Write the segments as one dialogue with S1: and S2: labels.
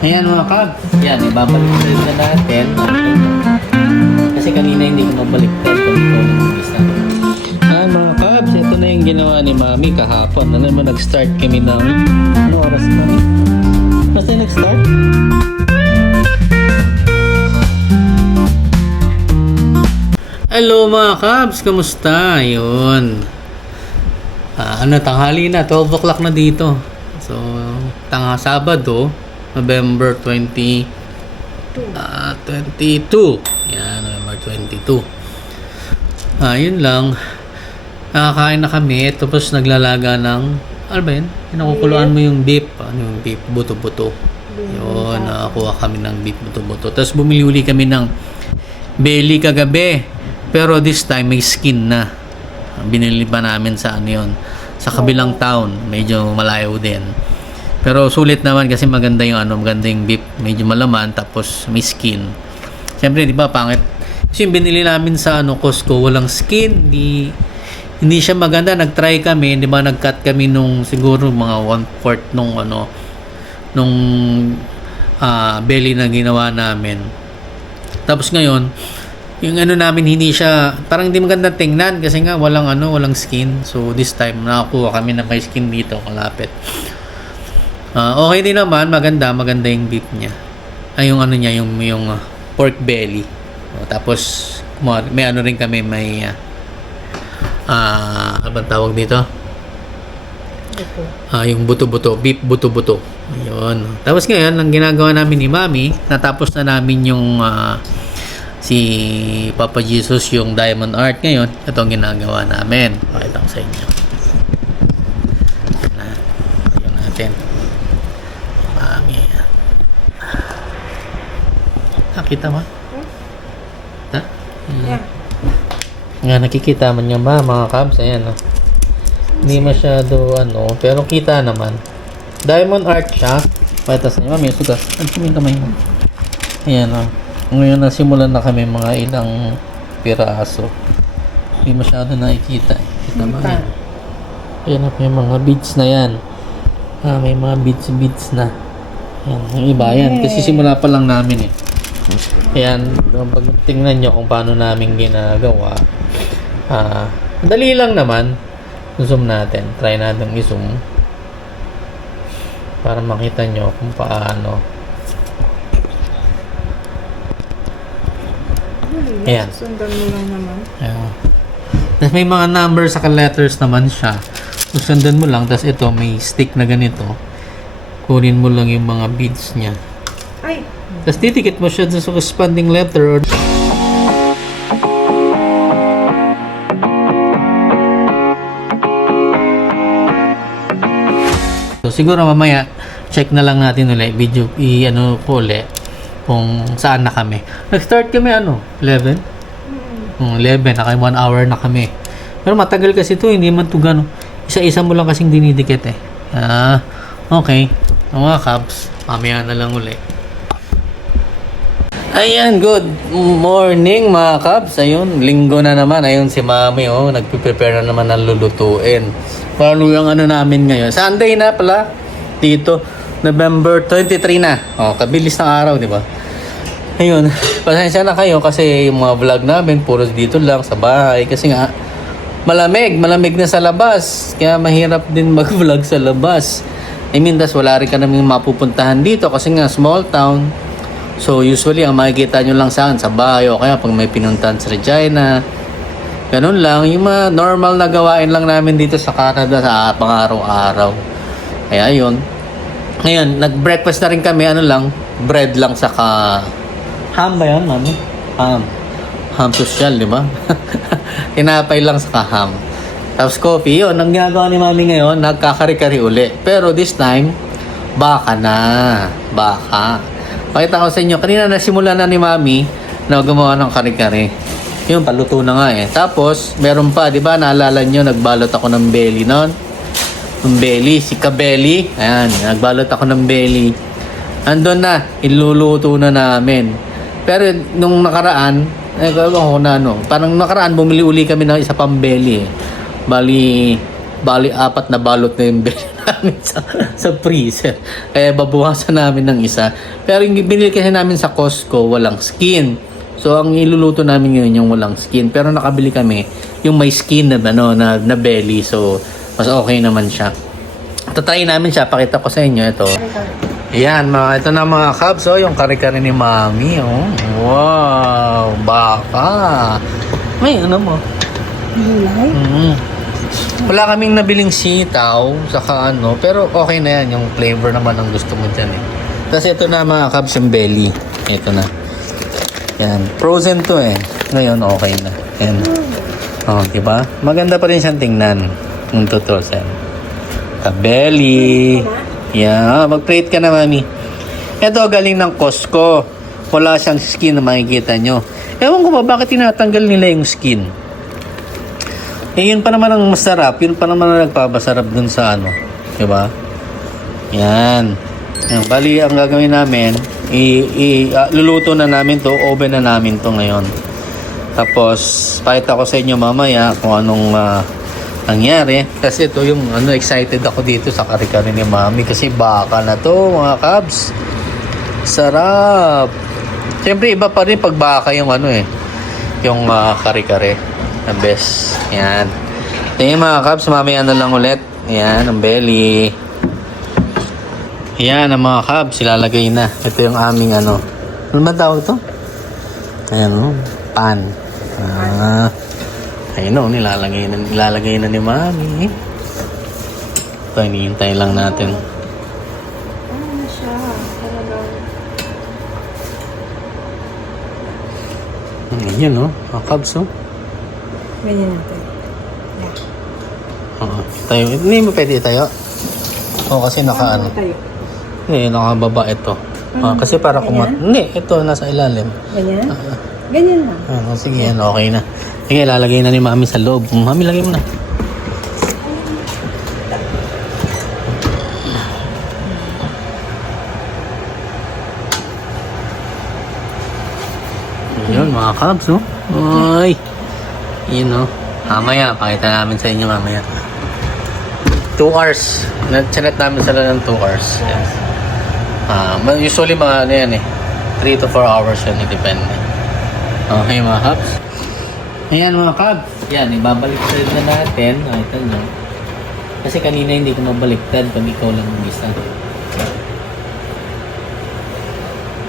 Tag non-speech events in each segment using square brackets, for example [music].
S1: Ayan mga kab. Yan, ibabalik na natin. Kasi kanina hindi ko mabaliktad kung ito yung umpisa. Ah, mga kabs, ito na yung ginawa ni Mami kahapon. Ano naman, nag-start kami ng... Ano oras rin? Basta nag-start? Hello mga kabs, kamusta? Yun. Ah, ano, tanghali na, 12 o'clock na dito. So, tanga Sabado, November 20, ah 22. Yan, November 22. Ah, yun lang. Nakakain na kami, tapos naglalaga ng, ano ba yun? Pinakukuluan mo yung beef. Ano yung beef? Buto-buto. Yun, nakakuha kami ng beef buto-buto. Tapos bumili uli kami ng belly kagabi. Pero this time may skin na. Binili pa namin sa ano yun, sa kabilang town. Medyo malayo din. Pero sulit naman kasi maganda yung ano, maganda yung beef. Medyo malaman tapos may skin. Siyempre, di ba, pangit. Kasi yung binili namin sa ano, Costco, walang skin. Di, hindi siya maganda. Nag-try kami, di ba, nag-cut kami nung siguro mga one-fourth nung ano, nung ah, belly na ginawa namin. Tapos ngayon, yung ano namin hindi siya parang hindi maganda tingnan kasi nga walang ano walang skin so this time nakakuha kami na may skin dito kalapit Ah, okay din naman maganda maganda yung beef niya ay yung ano niya yung yung ah, pork belly O, tapos kuma- may ano rin kami may ah ah, ano tawag dito
S2: Ito.
S1: Ah, yung buto-buto, beef buto-buto. Ayun. Tapos ngayon, ang ginagawa namin ni Mami, natapos na namin yung ah, si Papa Jesus yung diamond art ngayon. Ito ang ginagawa namin. Pakita ko sa inyo. Na, yun natin. Mami. Nakita mo? Ha? Hmm.
S2: Yeah.
S1: Nga, nakikita man niya ba mga kabs? Ayan, oh. Hindi masyado, ano, pero kita naman. Diamond art siya. Pakita sa inyo. Mami, suga. Ano yung kamay mo? Ayan, oh. Ngayon, nasimulan na kami mga ilang piraso. Hindi masyado nakikita. eh. Kita. Ayan. Ayan, oh, may mga beads na yan. Ah, may mga beads-beads na. Ayan, yung iba yan. Kasi simula pa lang namin eh. Ayan, pag tingnan nyo kung paano namin ginagawa. Ah, dali lang naman. Zoom natin. Try natin i-zoom. Para makita nyo kung paano. Ayan.
S2: Sundan mo lang naman.
S1: Ayan. Tapos may mga numbers sa letters naman siya. Susundan mo lang. Tapos ito, may stick na ganito. Kunin mo lang yung mga beads niya. Tapos titikit mo siya sa corresponding letter or So siguro mamaya check na lang natin ulit video i ano ko ulit kung saan na kami. Nag-start kami ano 11? Hmm, 11 naka 1 hour na kami. Pero matagal kasi to hindi man to gano. Isa-isa mo lang kasing dinidikit eh. Ah, okay. Mga cabs, mamaya na lang ulit. Ayan, good morning mga Kabs. Ayun, linggo na naman. Ayun si Mami, oh, nagpe-prepare na naman ng lulutuin. Paano yung ano namin ngayon? Sunday na pala. Dito, November 23 na. Oh, kabilis ng araw, di ba? Ayun, pasensya na kayo kasi yung mga vlog namin puro dito lang sa bahay. Kasi nga, malamig, malamig na sa labas. Kaya mahirap din [laughs] mag-vlog sa labas. I mean, das wala rin ka naming mapupuntahan dito kasi nga small town. So usually ang makikita nyo lang saan sa bahay o kaya pag may pinuntahan sa Regina. Ganun lang, yung mga normal na gawain lang namin dito sa Canada sa pang-araw-araw. Kaya yun. Ngayon, nag-breakfast na rin kami, ano lang, bread lang saka ham ba yun, mami? Ham. Ham social, di ba? [laughs] Tinapay lang saka ham. Tapos coffee, yun. Ang ginagawa ni mami ngayon, nagkakari-kari uli. Pero this time, baka na. Baka. Pakita ko sa inyo, kanina nasimula na ni Mami na gumawa ng kare-kare. Yun, paluto na nga eh. Tapos, meron pa, di ba, naalala nyo, nagbalot ako ng belly noon. Ng belly, si Kabeli. Ayan, nagbalot ako ng belly. Andun na, iluluto na namin. Pero nung nakaraan, eh, ako na ano, parang nakaraan, bumili uli kami ng isa pang belly eh. Bali, bali apat na balot na yung belly namin sa, sa freezer. Kaya babawasan namin ng isa. Pero yung binili kasi namin sa Costco, walang skin. So, ang iluluto namin ngayon yung walang skin. Pero nakabili kami yung may skin na, ano, na, na belly. So, mas okay naman siya. Tatry namin siya. Pakita ko sa inyo. Ito. Ayan, mga, ito na mga cubs. Oh, yung kare-kare ni Mami. Oh. Wow, baka. May ano mo.
S2: Gulay?
S1: Mm. Wala kaming nabiling sitaw, saka ano, pero okay na yan, yung flavor naman ang gusto mo dyan eh. Tapos ito na mga cubs yung belly. Ito na. Yan. Frozen to eh. Ngayon okay na. Yan. Oh, di ba? Maganda pa rin siyang tingnan. Yung totoo sen. Belly. Yeah, mag-plate ka na, mami. Ito galing ng Costco. Wala siyang skin na makikita nyo. Ewan ko ba bakit tinatanggal nila yung skin? Eh, yun pa naman ang masarap. Yun pa naman ang nagpapasarap dun sa ano. Diba? Yan. Yan. Bali, ang gagawin namin, i, i, ah, luluto na namin to, oven na namin to ngayon. Tapos, pakita ko sa inyo mamaya kung anong ah, nangyari. Kasi ito yung, ano, excited ako dito sa kare-kare ni Mami. Kasi baka na to, mga kabs. Sarap. Siyempre, iba pa rin pag baka yung ano eh. Yung ah, kare-kare. The best. Yan. Ito yung mga kabs, mamaya na lang ulit. Yan, ang belly. Yan, ang mga kabs, ilalagay na. Ito yung aming ano. Ano ba tawag ito? Ayan o, pan. Ah, ayun o, nilalagay na, nilalagay na ni Mami. Ito, hinihintay lang natin.
S2: Ano siya? Talagang...
S1: Ayan o, mga kabs o.
S2: Ganyan natin.
S1: Oo, tayo. Hindi mo pwede tayo. Oo, kasi naka ano.
S2: tayo?
S1: Hindi, nakababa ito. Ah, kasi para kumat... Hindi, ito nasa ilalim.
S2: Ganyan? Ganyan lang.
S1: Ah, sige, yan, okay na. Sige, lalagay na ni Mami sa loob. Mami, lagay mo na. Yun, mga kabs, oh. Ay! Yun, oh. Mamaya, pakita namin sa inyo mamaya. 2 hours. Nag-chat namin sila ng 2 hours. Yes. Ma- usually mga ano yan eh. 3 to 4 hours yun, depende. Okay mga Cubs. Ayan mga Cubs. Yan, ibabaliktad na natin. Ah, ito nyo. Kasi kanina hindi ko mabaliktad pag ikaw lang ang isa.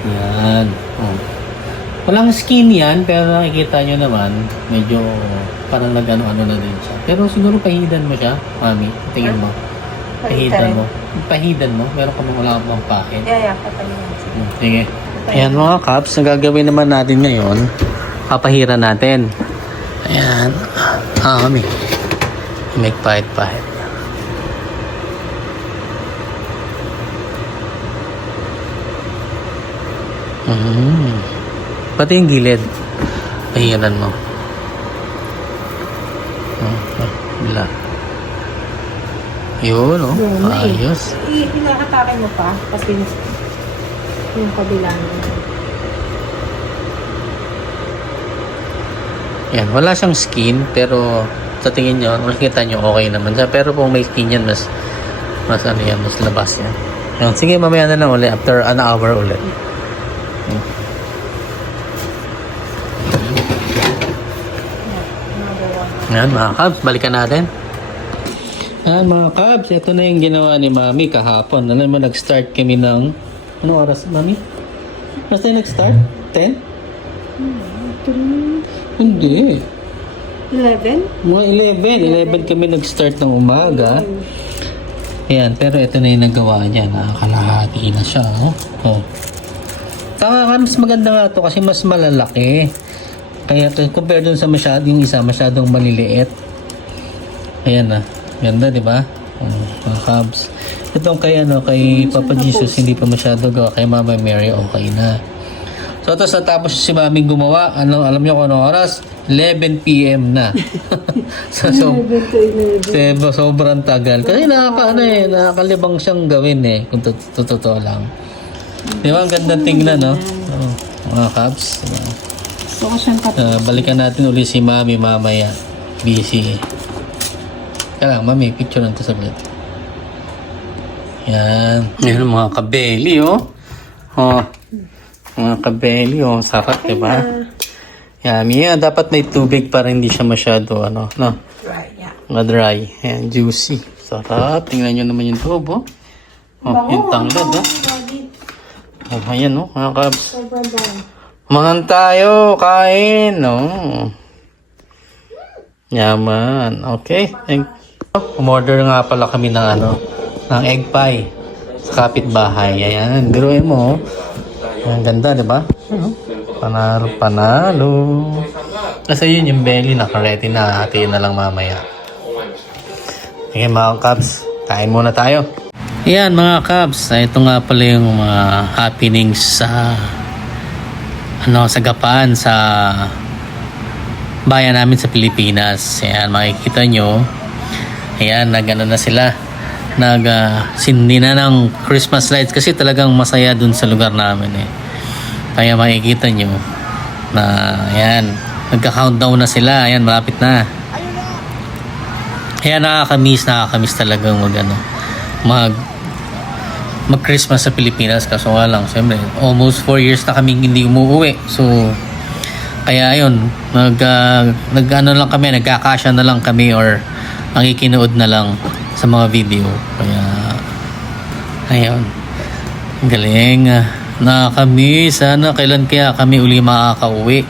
S1: Yan. Walang skin yan, pero nakikita nyo naman, medyo parang nag-ano-ano na din siya. Pero siguro pahidan mo siya, mami. Tingin mo. Pahidan mo. Pahidan mo. Meron ka mong wala ka bang pahid.
S2: Yeah, yeah. Patayin.
S1: Hmm, Sige. Ayan mga kaps, ang gagawin naman natin ngayon, papahira natin. Ayan. Ah, kami. Make pahit-pahit. Mm. Pati yung gilid. Pahiran mo. Okay. Bila. Yun, oh.
S2: Yun, eh.
S1: Ayos.
S2: I- Pinakatake mo pa. Kasi yung kabila
S1: Yan, wala siyang skin, pero sa tingin nyo, makikita nyo okay naman siya. Pero kung may skin yan, mas, mas ano yan, mas labas yan. Yan, sige, mamaya na lang ulit, after an hour ulit. Yan, mga Cubs, balikan natin. Yan, mga Cubs, ito na yung ginawa ni Mami kahapon. Alam mo, nag-start kami ng... Anong oras, Mami? Basta nag-start? 10? Hindi.
S2: 11?
S1: Mga 11. 11 kami nag-start ng umaga. Ayan, pero ito na yung nagawa niya. Nakakalahati na siya. Oh. oh. Tama ka, mas maganda nga to kasi mas malalaki. Kaya compare dun sa masyado, yung isa masyadong maliliit. Ayan na. Ganda, di ba? Oh, mga cubs. Itong kay, ano, kay Papa Jesus, hindi pa masyado gawa. Kay Mama Mary, okay na. So, tapos natapos si Mami gumawa. Ano, alam niyo kung anong oras? 11 p.m. na. [laughs] so, so, Diba, sobrang tagal. Kasi nakaka, ano eh, nakakalibang siyang gawin eh, kung to- to- totoo lang. Di ba, ang ganda tingnan, no? Oh, mga caps. Diba? Ah, balikan natin uli si Mami mamaya. Busy. Kaya lang, Mami, picture lang to sa bed. Yan. Yan mga kabeli, oh. Oh. Mga kabeli, oh. Sarap, di ba? Yummy. Yeah, dapat may tubig para hindi siya masyado, ano, no?
S2: Right, yeah.
S1: Ma-dry. Ayan, juicy. Sarap. Tingnan nyo naman yung tubo. Oh, yung tanglad, oh. Oh, ayan, oh, mga kabs.
S2: Sobrang
S1: Mahan tayo, kain, no? Yaman. Okay. Thank Umorder nga pala kami ng ano, ng egg pie sa kapitbahay. Ayan, biruin mo. Ang ganda, di ba? Ano? Panalo, panalo. Kasi yun yung belly, nakaredy na. Hatiin na lang mamaya. Okay, mga Cubs. Kain muna tayo. Ayan, mga Cubs. Ito nga pala yung mga happenings sa ano sa Gapan sa bayan namin sa Pilipinas. Ayan, makikita nyo. Ayan, nag ano na sila. Nag uh, sindi na ng Christmas lights kasi talagang masaya dun sa lugar namin eh. Kaya makikita nyo na ayan, nagka-countdown na sila. Ayan, malapit na. Kaya nakakamiss, nakakamiss talagang mag ano, mag mag Christmas sa Pilipinas kaso nga lang siyempre almost 4 years na kaming hindi umuwi so kaya ayun nag uh, nag ano lang kami nagkakasya na lang kami or nakikinood na lang sa mga video. Kaya ayun. Galing. Ah, na kami sana kailan kaya kami uli makakauwi?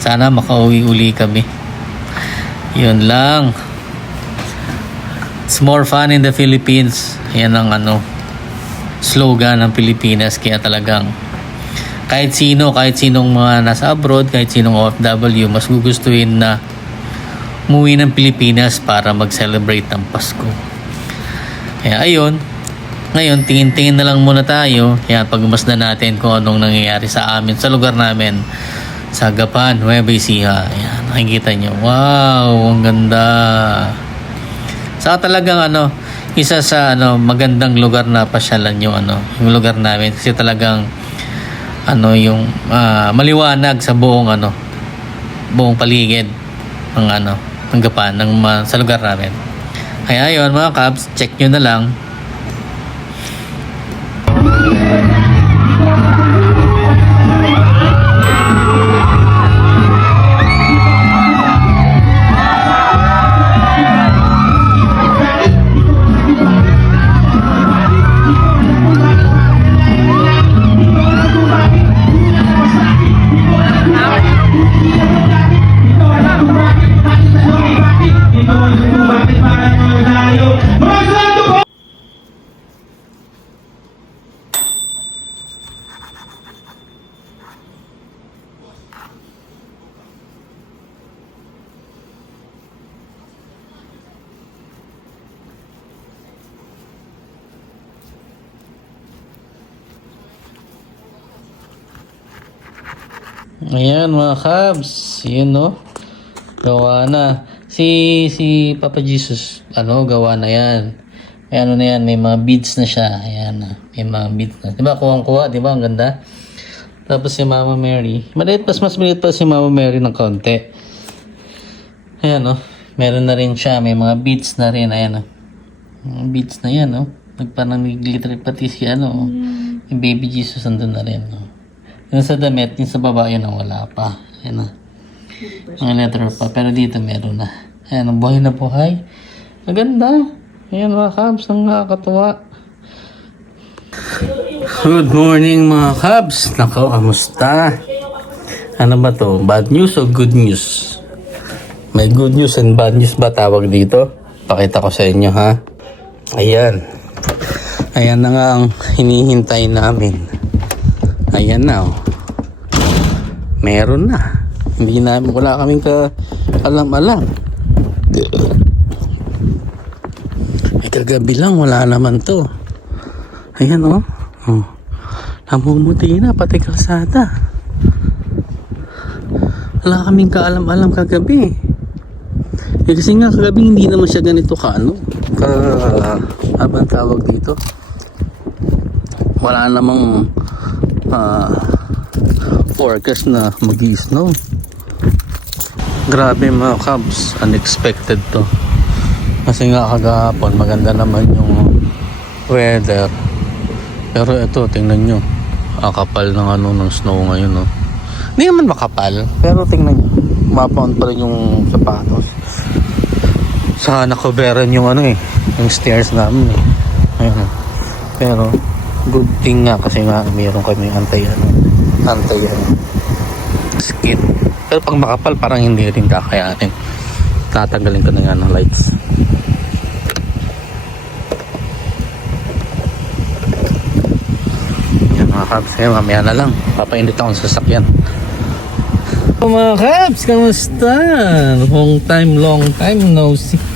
S1: Sana makauwi uli kami. Yun lang. It's more fun in the Philippines. Yan ang ano, slogan ng Pilipinas. Kaya talagang kahit sino, kahit sinong mga nasa abroad, kahit sinong OFW, mas gugustuhin na umuwi ng Pilipinas para mag-celebrate ng Pasko. Kaya ayun, ngayon tingin-tingin na lang muna tayo. Kaya pagmasdan natin kung anong nangyayari sa amin, sa lugar namin, sa Gapan, Nueva Ecija. Ayan, nakikita nyo. Wow, ang ganda. Saka talagang ano, isa sa ano magandang lugar na pasyalan yung ano, yung lugar namin kasi talagang ano yung ah, maliwanag sa buong ano buong paligid ng ano ng Gapan ng ma- sa lugar namin. Kaya ayun mga Cubs, check nyo na lang. Ayan mga Cubs, yun no. Gawa na. Si si Papa Jesus, ano, gawa na yan. May ano na yan, may mga beads na siya. Ayan na, may mga beads na. Diba, kuwang-kuha, diba, ang ganda. Tapos si Mama Mary, maliit, mas mas maliit pa si Mama Mary ng konti. Ayan no, meron na rin siya, may mga beads na rin, ayan no. Mga beads na yan no. Nagparang glitter pati si ano, oh. yung baby Jesus andun na rin no. Yung sa damit, yung sa baba, yun ang wala pa. Ayan na. Mga letter pa. Pero dito meron na. Ayan, ang buhay na buhay. Maganda. Ayan mga Cubs, ang nakakatuwa. Good morning mga Cubs. Nako, kamusta? Ano ba to? Bad news o good news? May good news and bad news ba tawag dito? Pakita ko sa inyo ha. Ayan. Ayan na nga ang hinihintay namin. Ayan na oh. Meron na. Hindi na wala kaming ka alam-alam. Eh kagabi lang wala naman to. Ayan oh. oh. Namumuti na pati kalsada. Wala kaming kaalam-alam kagabi. Eh kasi nga kagabi hindi naman siya ganito ka ano. Ka abang tawag dito. Wala namang ah forecast na mag snow Grabe mga Cubs, unexpected to. Kasi nga kagahapon, maganda naman yung weather. Pero ito, tingnan nyo. Ang kapal ng ano ng snow ngayon, no. Hindi naman makapal, pero tingnan nyo. Mapound pa rin yung sapatos. Saka nakoveran yung ano eh, yung stairs namin eh. Ayun. Pero, good thing nga kasi nga mayroon kami antay ano, antay ano, skid. Pero pag makapal, parang hindi rin kakayanin. Tatanggalin ko na nga ng lights. Yan mga kabs, eh, mamaya na lang. Papainit ako sa sasakyan. Oh, mga kabs, kamusta? Long time, long time no see.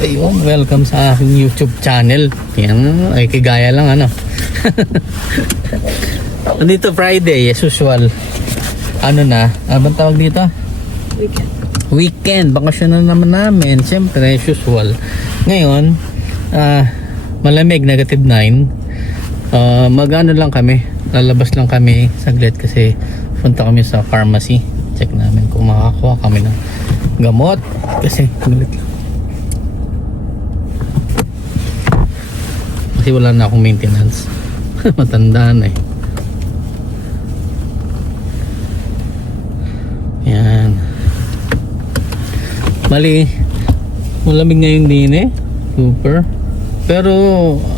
S1: Ayun, welcome sa aking YouTube channel. Yan, ay kigaya lang ano. [laughs] Nandito Friday, as usual. Ano na? Ano bang tawag dito?
S2: Weekend.
S1: Weekend, bakasyon na naman namin. Siyempre, as usual. Ngayon, ah, malamig, negative 9. Ah, mag-ano lang kami. Lalabas lang kami saglit kasi punta kami sa pharmacy. Check namin kung makakakuha kami ng gamot. Kasi, galit lang. Kasi wala na akong maintenance. [laughs] Matanda na eh. Yan. Mali. Malamig ngayon din eh. Super. Pero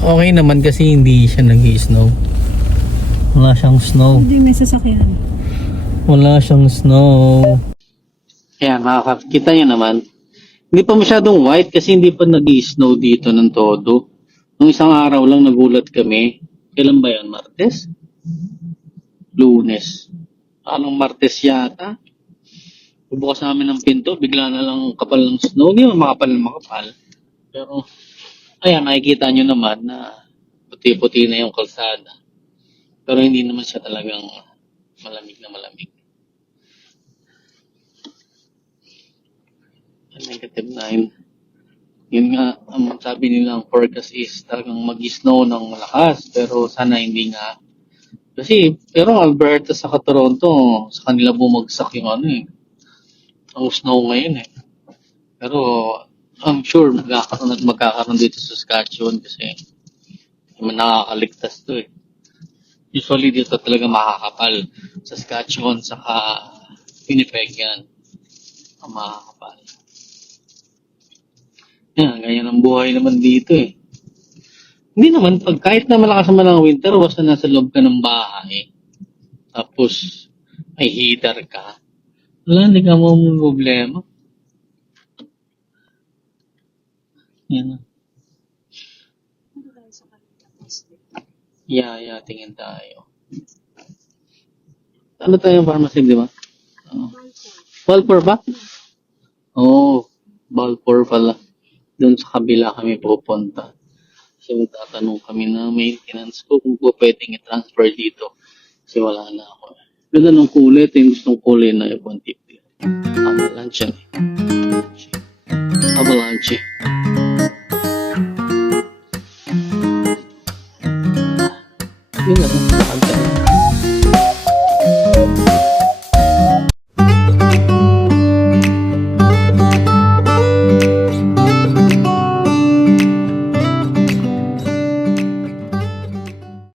S1: okay naman kasi hindi siya nag snow Wala siyang snow.
S2: Hindi may sasakyan.
S1: Wala siyang snow. Yan, makakakita nyo naman. Hindi pa masyadong white kasi hindi pa nag snow dito ng todo. Nung isang araw lang nagulat kami. Kailan ba yan? Martes? Lunes. Anong Martes yata? Bubukas namin ng pinto, bigla na lang kapal ng snow. Hindi naman makapal na makapal. Pero, ayan, nakikita nyo naman na puti-puti na yung kalsada. Pero hindi naman siya talagang malamig na malamig. Negative 9. Yun nga, ang sabi nilang forecast is talagang mag-snow ng malakas. Pero sana hindi nga. Kasi, pero Alberta sa Toronto, sa kanila bumagsak yung ano eh. Ang snow ngayon eh. Pero, I'm sure magkakaroon at magkakaroon dito sa Saskatchewan kasi naman nakakaligtas to eh. Usually dito talaga makakapal. Saskatchewan saka Winnipeg yan. Ang makakapal. Yan, ganyan ang buhay naman dito eh. Hindi naman, pag kahit na malakas naman ang winter, basta nasa loob ka ng bahay, tapos may heater ka, wala, hindi ka mo problema. Yan. Yeah, yeah, tingin tayo. Ano tayo yung pharmacy, di ba? Oh. Balfour ba? Oo, oh, Balfour pala. Doon sa kabila kami pupunta. Kasi magtatanong kami na maintenance ko kung pwedeng i-transfer dito. Kasi wala na ako. Ganda ng kulay. Ito yung gustong kulay na ibang tip. Avalanche. Avalanche. Yun na.